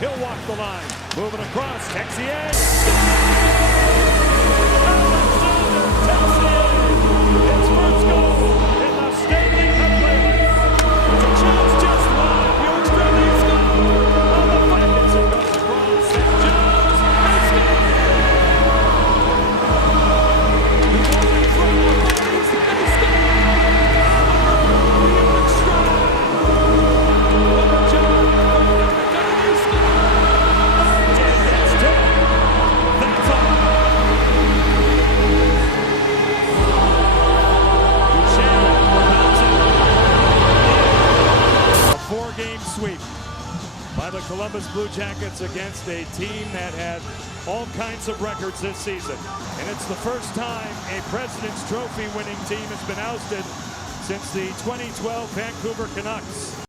He'll walk the line. Moving across. Texier. His first goal in the Stanley Cup playoffs. The Jones just won. Bjorkstrand is goal. On the Vikings, it goes across. And Jones has scored. The ball in front of the Vikings. They score. Bjorkstrand. Jones. They score. And that's two. That's all. Four-game sweep by the Columbus Blue Jackets against a team that had all kinds of records this season. And it's the first time a President's Trophy winning team has been ousted since the 2012 Vancouver Canucks.